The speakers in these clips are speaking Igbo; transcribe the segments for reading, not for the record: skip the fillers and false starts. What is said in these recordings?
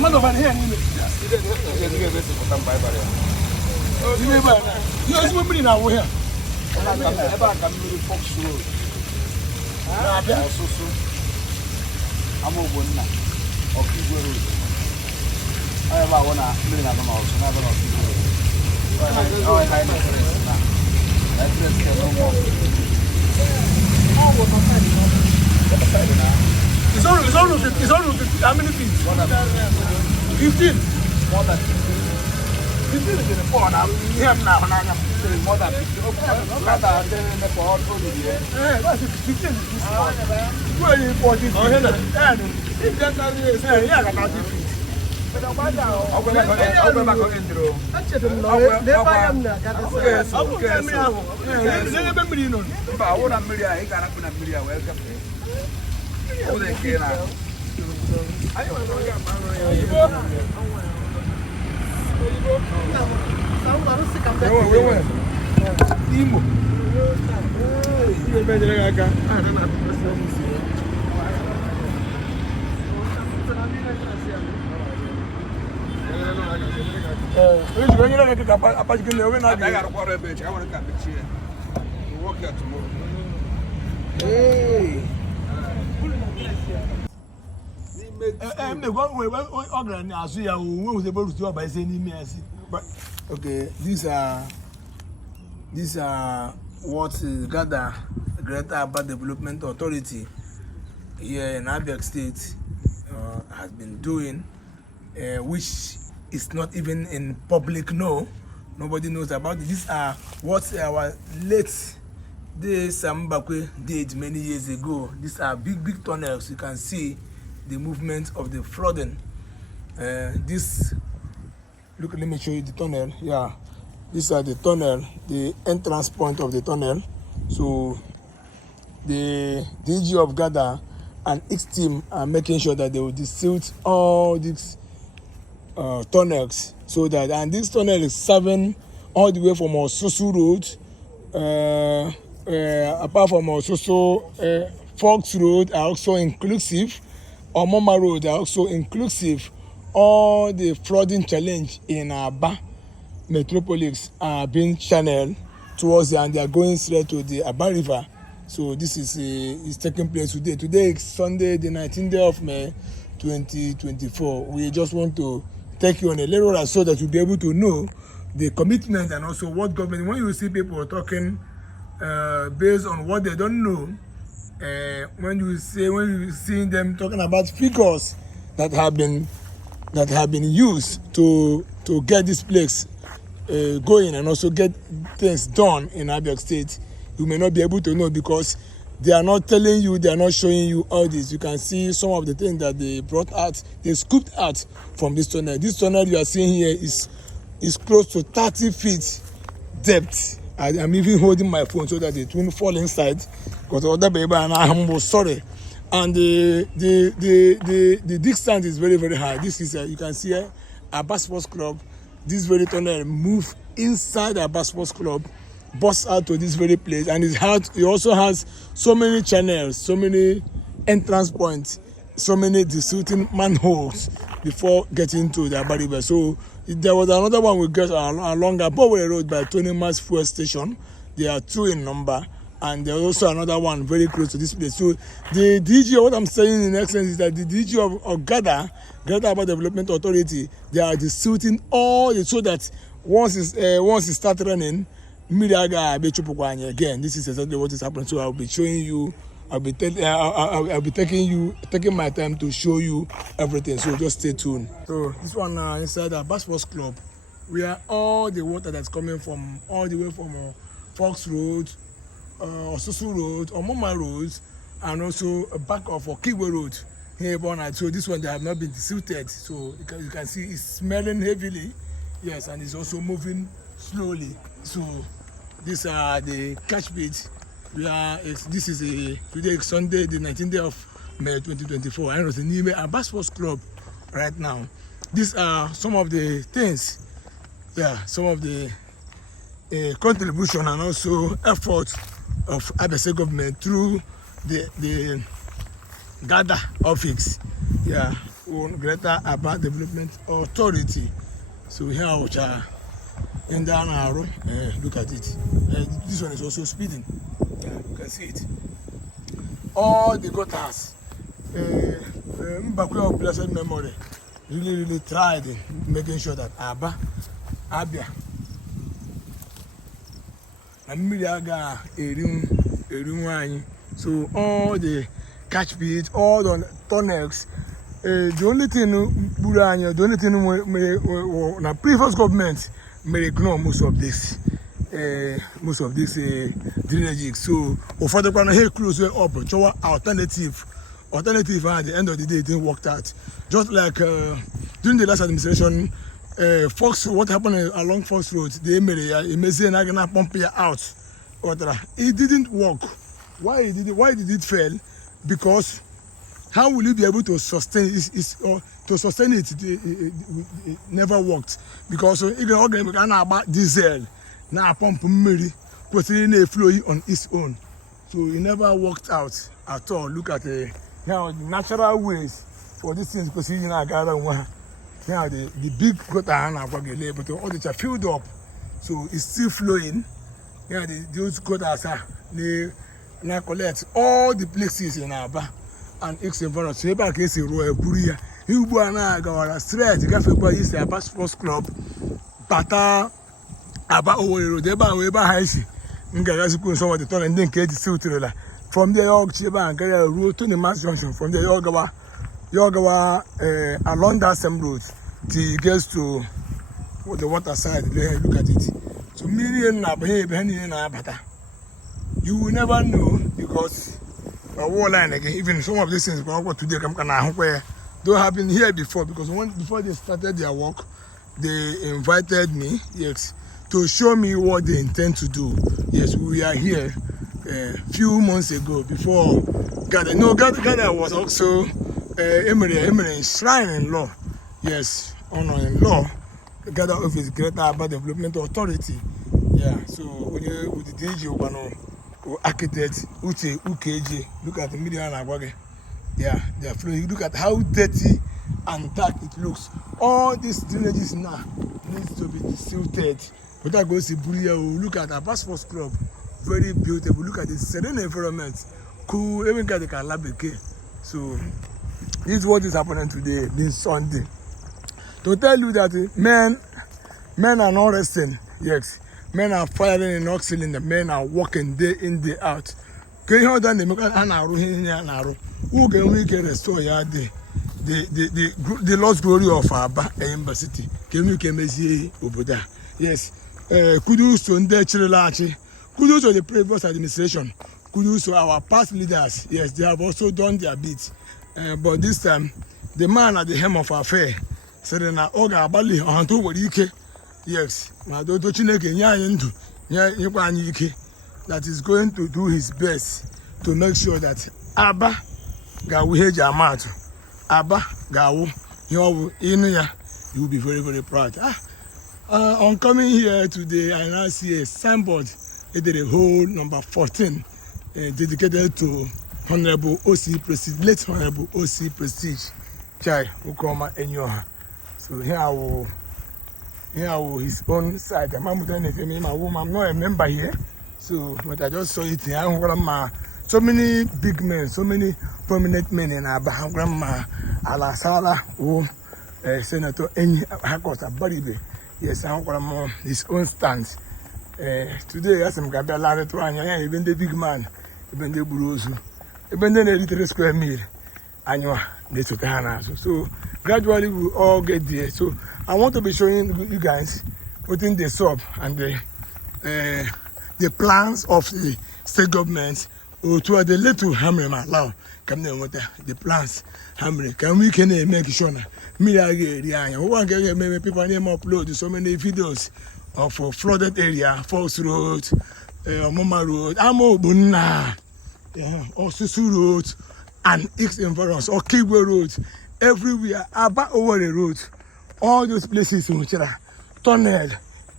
man over here. Yes, we're bringing our way. I'm a woman of people. I have one million of them also. Never know. It's only 50. It's only 50. How many feet? 15. More than 15 is in the phone. I'm here now. More than 15. That's 15. Where are you 40 feet? Yeah, about 50 feet. I'll go back on intro. Okay, these are what GADA, Greater Aba Development Authority, here in Abia State has been doing, which is not even in public know. Nobody knows about it. These are what our late Sam Mbakwe did many years ago. These are big tunnels. You can see the movement of the flooding. Look, let me show you the tunnel. Yeah, these are the tunnel, the entrance point of the tunnel. So the DG of GADA and its team are making sure that they will silt all these tunnels, so that, and this tunnel is serving all the way from Ososo Road, apart from Ososo, Fox Road are also inclusive, Omoma Road are also inclusive. All the flooding challenge in Aba metropolis are being channeled towards and they are going straight to the Aba River. So this is taking place today. Today is Sunday, the 19th day of May, 2024. We just want to take you on a little ride so that you'll be able to know the commitment and also what government. When you see people talking based on what they don't know, when you see them talking about figures that have been used to get this place going and also get things done in Abia State, you may not be able to know because they are not telling you, they are not showing you all this. You can see some of the things that they brought out, they scooped out from this tunnel. This tunnel you are seeing here is close to 30 feet depth. I'm even holding my phone so that it won't fall inside because other baby and I'm sorry. And the distance is very high. This is you can see Aba Sports Club. This very tunnel move inside Aba Sports Club, bust out to this very place, and it also has so many channels, so many entrance points, so many distilling manholes before getting to the Aba River. So there was another one we got along Abowe Road by Tony Mas fuel station. There are 2 in number. And there's also another one very close to this place. So the DG, what I'm saying in essence is that the DG of GADA, Greater Aba Development Authority, they are distilling all the, so that once it starts running, again, this is exactly what is happening. So I'll be showing you, I'll be taking my time to show you everything. So just stay tuned. So this one inside Aba Sports Club, where all the water that's coming from all the way from Fox Road, Ososo Road, Omoma Road, and also a back of Okiwe Road here Bonnet. So this one they have not been silted. So you can see it's smelling heavily. Yes, and it's also moving slowly. So these are the catch pits. This is today is Sunday, the 19th day of May 2024. I was in the Aba Sports Club right now. These are some of the things. Yeah, some of the contribution and also efforts of Abia State government through the GADA office. Yeah, on Greater Aba Development Authority. So here which are in down arrow, look at it. This one is also speeding. You can see it. All the gutters, Mbakwe of blessed memory, really tried making sure that Abia, and Miliaga, a so all the catch pits, all the tunnels. The only thing the previous government may ignore most of this drainage. So for the corner here close way up to alternative at the end of the day it didn't work out. Just like during the last administration, Fox, what happened along Fox Road, they made a pump out. It didn't work. Why did it fail? Because how will you be able to sustain it? It never worked. Because diesel now pump continuing flowing on its own. So it never worked out at all. Look at the natural ways for these things because now the big gutter but all the are filled up. So it's still flowing. Those gutters are they now collect all the places in Aba and X environment. So back is a royal Buria. You wanna go straight, is a sports club, Bata Aba Owo Deba Weba Haishi. Ngarazu some of the turn and then get the from the York Chiba and get a road to the Mass Junction from the Yogawa along that same road till it gets to the water side. Look at it. So million you will never know because a war line again, even some of these things today don't happen here before because before they started their work, they invited me, yes, to show me what they intend to do. Yes, we are here a few months ago before Gather. No, Gather was also Emirate Shrine in Law. Yes, honor in law. Gather Office Greater Aba Development Authority. Yeah, so with the DG architect Uche UKJ, look at the media and Agwage. Yeah, they are flowing. Look at how dirty and dark it looks. All these drainages now needs to be silted. But I go see Buria. Look at our Passport Club, very beautiful. Look at the serene environment, cool. Even got the Calabeke. So this is what is happening today, this Sunday. To tell you that men are not resting. Yes, men are firing in ox cylinder. Men are working day in day out. Can you hold on? Who can we restore the lost glory of Aba Embassy? Can we see Oboda? Yes. Kudos to Ndechirelachi. Kudos to the previous administration. Kudos to our past leaders. Yes, they have also done their bit. But this time, the man at the helm of our affair said, Oga Abali, Anto Ike. Yes, that is going to do his best to make sure that Aba Gawu Aba Gawu, you will be very, very proud. On coming here today, I now see a signboard, a whole number 14, dedicated to Honorable OC Prestige, late Honorable OC Prestige, Chai Ukoma Enyoha. So here his own side. I'm not a member here, so but I just saw it here. So many big men, so many prominent men in Aba. Grandma Alasala, Senator Eni Hakota Baribe. Yes, I'm his own stance. Today, as I'm Gabella, even the big man, even the Buruzu, even the little square meal, and you took so gradually we all get there. So I want to be showing you guys within the sub and the plans of the state government to the little hammer allow come there with the plans hammer can we make sure people name upload so many videos of flooded area, Falls Road, Mama Road, Amo Buna, Osusu Road, and X environs or Kigwe Road, everywhere, Aba over the road, all those places in which tunnel,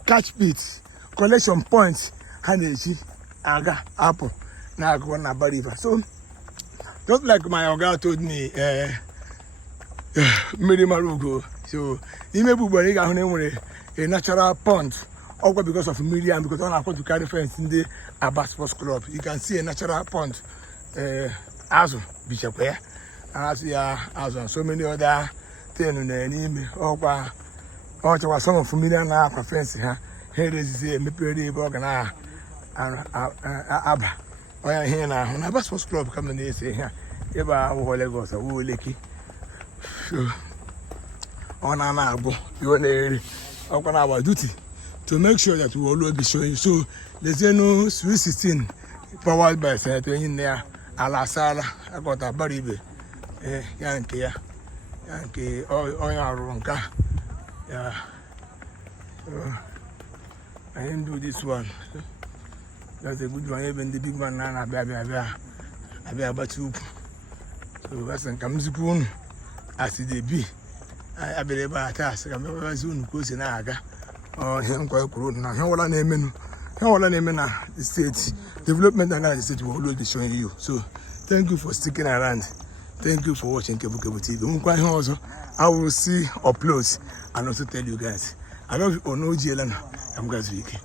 catch pits, collection points, Haneji, Aga, Apple, now go on Aba River. So just like my Oga told me, mmiri mara ugo. So ime bụ ugboro ị ga-ahụ na enwere a natural pond all because of mmiri and because ọ na-akwa to carry fence ndị Aba Sports Club. You can see a natural pond. Azụ bichakwa ya, azụ ya azụ and so many other things n'ime ọkwa ọchakwa some of mmiri a na-akwa fence ha erezizi emepere ebe ọ ga na-aba ọnya ihe na-ahụ na Aba Sports Club ka m na-ese ha ebe ahụhụ Lagos awụ Lekki. ọ na-abụ iwe na-eri ọkwa na-agba duty to make sure that we always be showing you. So lezienụ Sweet 16 powered by Senator Enyinnaya ala asala akọta bara ibe ya nke ya nke onye arụrụ nka ya. I didn't do this one. That's a good one. Even the big man na abịa agbati ukwu. So that's nka m zikwu unu as it be. Abịara ebe a taa sị ka m ewebazi unu ka o si na-aga ihe nkwa kwuru na ihe ọbụla na-eme na the state development and the state will always be showing you. So thank you for sticking around. Thank you for watching Kebu TV. Nkwa ihe ọzọ I will see uploads and also tell you guys. I love you. Ono Jielana. I'm Gazwike.